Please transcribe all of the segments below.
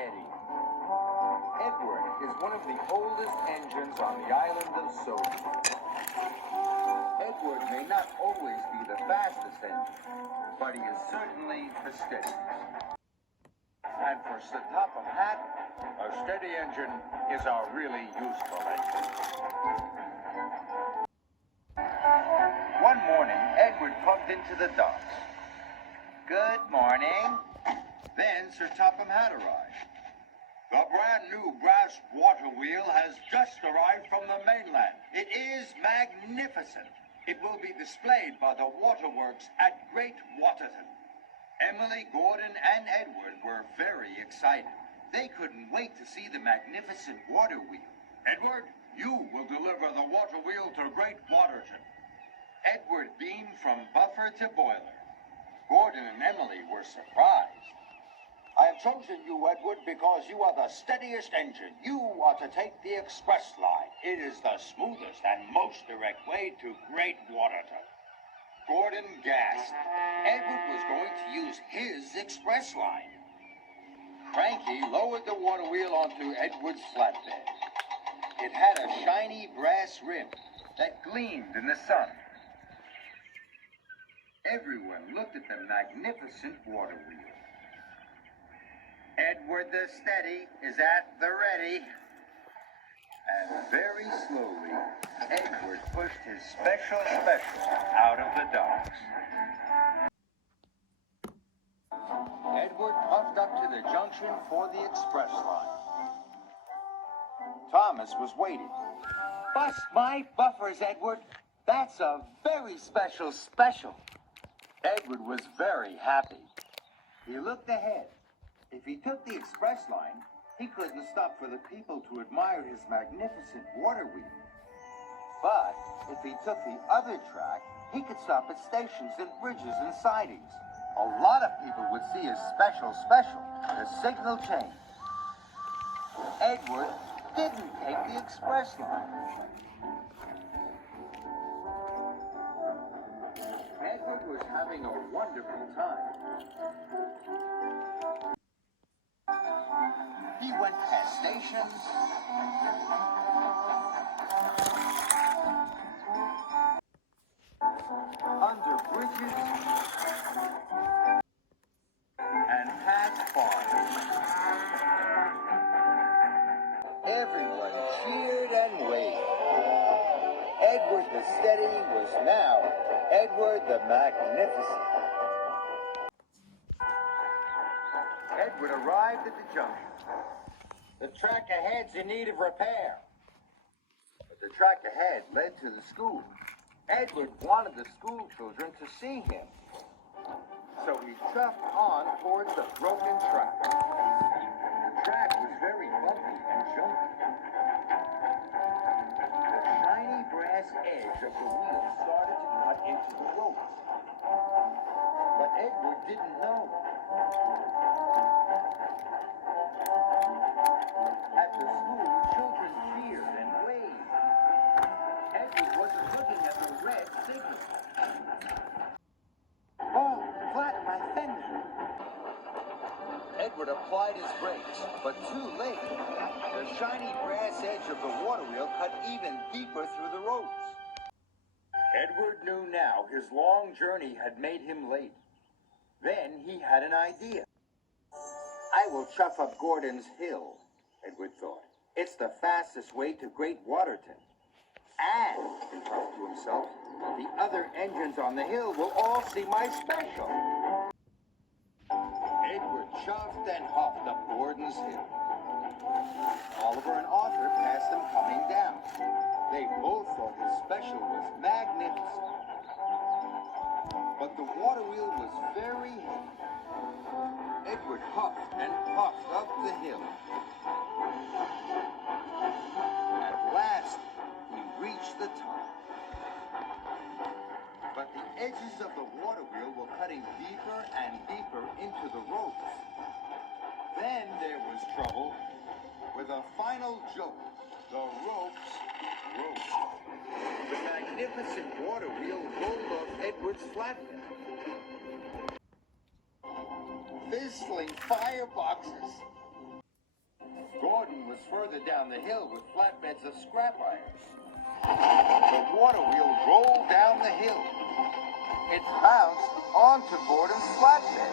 E.K.E. Edward is one of the oldest engines on the island of Sophie. Edward may not always be the fastest engine, but he is certainly the steadiest. And for Sir Topham Hatt, a steady engine is a really useful engine. One morning, Edward pumped into the docks. Good morning. Then Sir Topham Hatt arrived. The brand new brass water wheel has just arrived from the mainland. It is magnificent. It will be displayed by the waterworks at Great Waterton. Emily, Gordon, and Edward were very excited. They couldn't wait to see the magnificent water wheel. Edward, you will deliver the water wheel to Great Waterton. Edward beamed from buffer to boiler. Gordon and Emily were surprised. I have chosen you, Edward, because you are the steadiest engine. You are to take the express line. It is the smoothest and most direct way to Great Waterton. Gordon gasped. Edward was going to use his express line. Frankie lowered the water wheel onto Edward's flatbed. It had a shiny brass rim that gleamed in the sun. Everyone looked at the magnificent water wheel. Edward the Steady is at the ready. And very slowly, Edward pushed his special out of the docks. Edward puffed up to the junction for the express line. Thomas was waiting. Bust my buffers, Edward. That's a very special. Edward was very happy. He looked ahead. If he took the express line, he couldn't stop for the people to admire his magnificent water wheel. But if he took the other track, he could stop at stations and bridges and sidings. A lot of people would see his special, the signal change. Edward didn't take the express line. Edward was having a wonderful time. He went past stations, under bridges, and past farms. Everyone cheered and waved. Edward the Steady was now Edward the Magnificent. Edward arrived at the junction. The track ahead's in need of repair. But the track ahead led to the school. Edward wanted the school children to see him. So he chuffed on towards the broken track. The track was very bumpy and jumpy. The shiny brass edge of the wheel started to cut into the ropes. But Edward didn't know. At the school, children cheered and waved. Edward wasn't looking at the red signal. Oh, flat my fender. Edward applied his brakes, but too late. The shiny brass edge of the water wheel cut even deeper through the ropes. Edward knew now his long journey had made him late. Then he had an idea. I will chuff up Gordon's Hill, Edward thought. It's the fastest way to Great Waterton. And, he thought to himself, the other engines on the hill will all see my special. Edward chuffed and huffed up Gordon's Hill. Oliver and Arthur passed them coming down. They both thought his special was magnificent. But the water wheel was very heavy. Edward huffed and puffed up the hill. At last, he reached the top. But the edges of the water wheel were cutting deeper and deeper into the ropes. Then there was trouble with a final joke. The ropes broke. The magnificent water wheel rolled off Edward's flatbed. Fizzling fireboxes. Gordon was further down the hill with flatbeds of scrap iron. The water wheel rolled down the hill. It bounced onto Gordon's flatbed.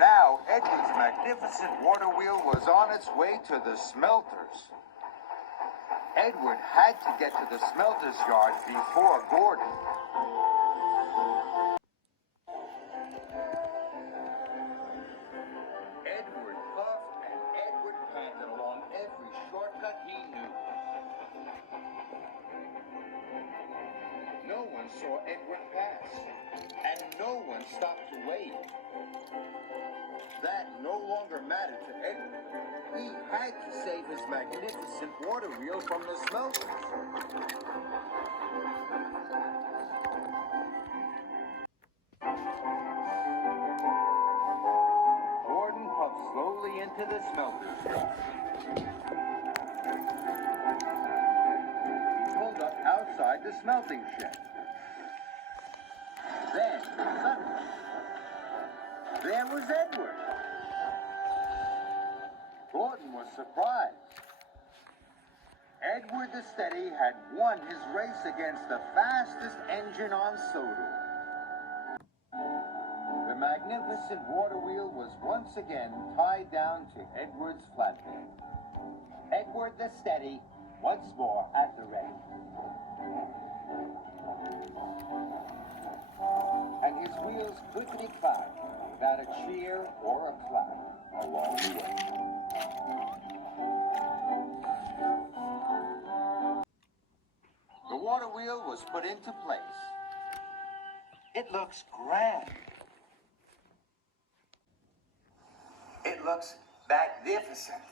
Now, Edward's magnificent water wheel was on its way to the smelters. Edward had to get to the smelter's yard before Gordon. Edward puffed and Edward panted along every shortcut he knew. No one saw Edward pass, and no one stopped to wait. That no longer mattered to Edward. He had to save his magnificent water wheel from the smelters. Gordon puffed slowly into the smelters yard. He pulled up outside the smelting shed. Then, suddenly, there was Edward. Gordon was surprised. Edward the Steady had won his race against the fastest engine on Sodor. The magnificent water wheel was once again tied down to Edward's flatbed. Edward the Steady, once more at the ready. And his wheels clickety-clack without a cheer or a clap along the way. The water wheel was put into place. It looks grand. It looks magnificent.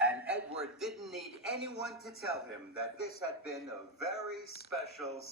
And Edward didn't need anyone to tell him that this had been a very special.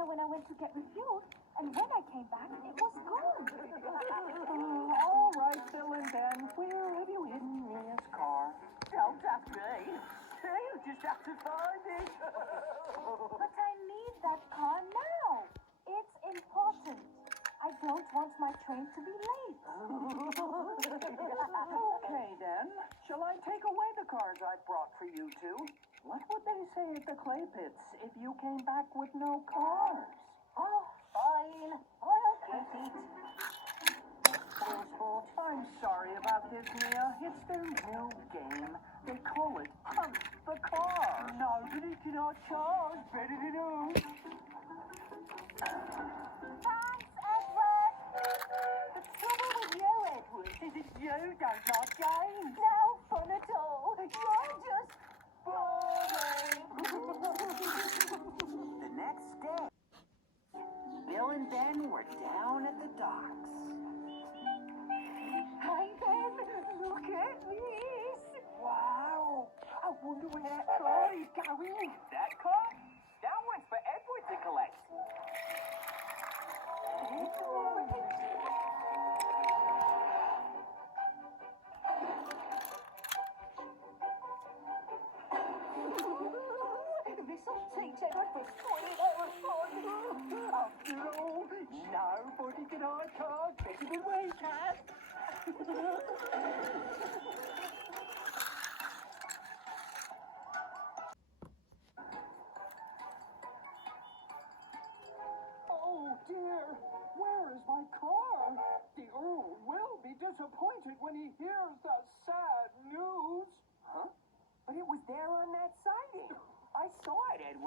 When I went to get refueled, and when I came back, it was gone. All right, Bill and Ben, where have you hidden Mia's car? Don't ask me. You just have to find it. But I need that car now. It's important. I don't want my train to be late. Okay, then. Shall I take away the cars I brought for you two? What would they say at the clay pits if you came back with no cars? Oh, fine. I'll get it. I'm sorry about this, Mia. It's their new game. They call it Hunt the Car. Nobody cannot charge better than us. Thanks, Edward. The trouble with you, Edward, is that you don't like games. No fun at all. You're just boring. The next day, Bill and Ben were down at the docks. Hi, Ben. Look at this. Wow! I wonder where that car is going. That car? That one's for Edward to collect. This'll teach Edward for sweet fun. After all, nobody can hide cars better than we can. Oh dear, where is my car? The Earl will be disappointed when he hears the sad news. Huh? But it was there on that siding. I saw it, Edward.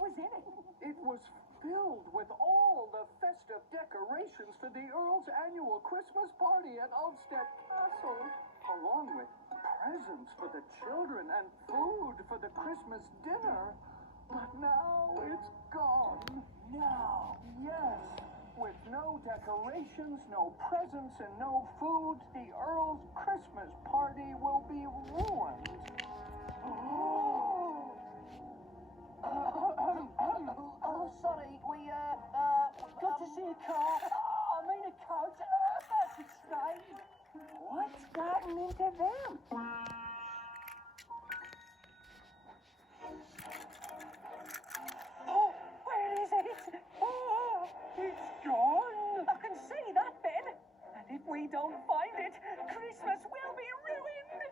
was in it? It was filled with all the festive decorations for the Earl's annual Christmas party at Ulstead Castle, along with presents for the children and food for the Christmas dinner. But now it's gone. No. Yes. With no decorations, no presents, and no food, the Earl's Christmas party will be ruined. Oh, sorry, we got to see a car. I mean a coach. That's explained. What's gotten into them? Oh, where is it? Oh, It's gone. I can see that, Ben. And if we don't find it, Christmas will be ruined.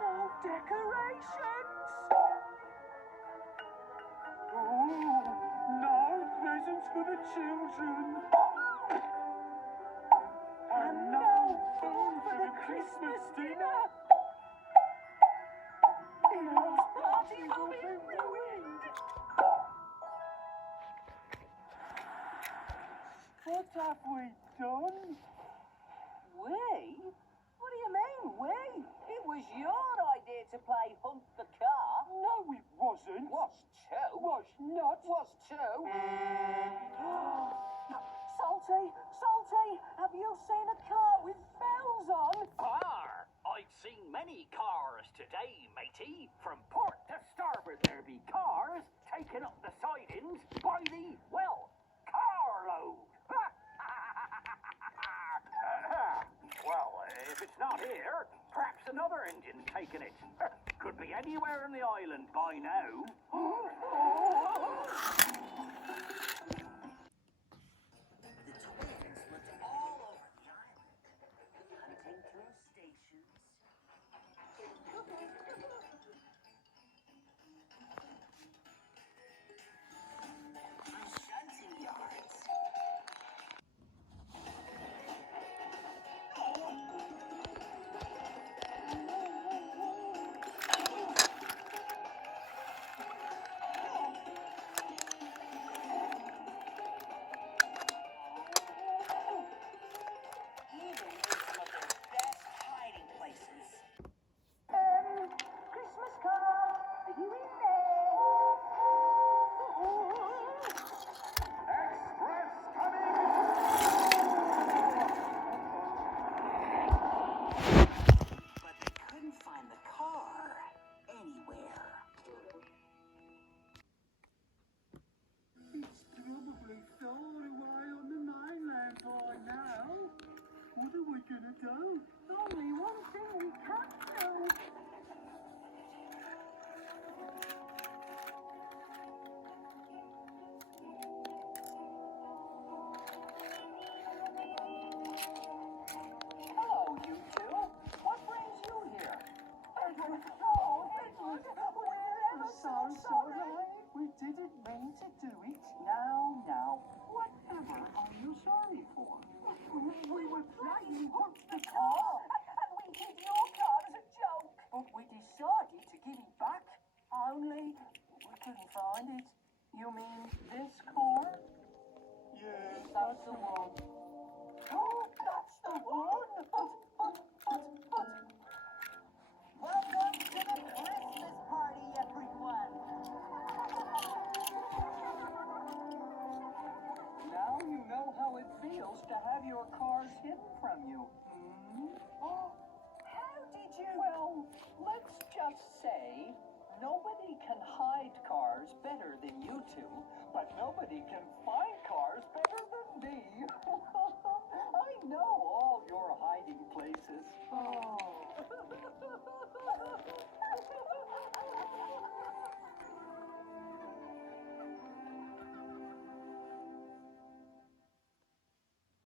No decorations. Oh, no presents for the children. And no food for the Christmas dinner. The Earl's party will be ruined. What have we done? We? What do you mean, we? It was your idea to play Hunt the Car. No, it wasn't. Was too. Was not. Was too. Salty, have you seen a car with bells on? Car! I've seen many cars today, matey. From port to starboard there be cars taking up the sidings by the, well, carload. Well, if it's not here, perhaps another engine's taking it. Could be anywhere in the island by now. The twins looked all over the island, hunting through stations. Through shunting yards. Even in some of their best hiding places. Christmas car, are you in there? Express coming! But they couldn't find the car anywhere. It's probably thawed away on the mainland by now. What are we gonna do? Only one thing we can do. Hello, you two. What brings you here? Edward, oh, Edward, we're ever so sorry. We didn't mean to do it. Now, whatever are you sorry for? We were playing Hunt the Car, and we hid your car as a joke. But we decided to give it back. Only we couldn't find it. You mean this car? Yes, that's the one. Oh, that's the one. But. Welcome to the Christmas party, everyone. Now you know how it feels to have your cars hidden from you. Oh, how did you? Well, let's just say nobody can hide cars better than you two, but nobody can find cars better than me. I know all your hiding places. Oh,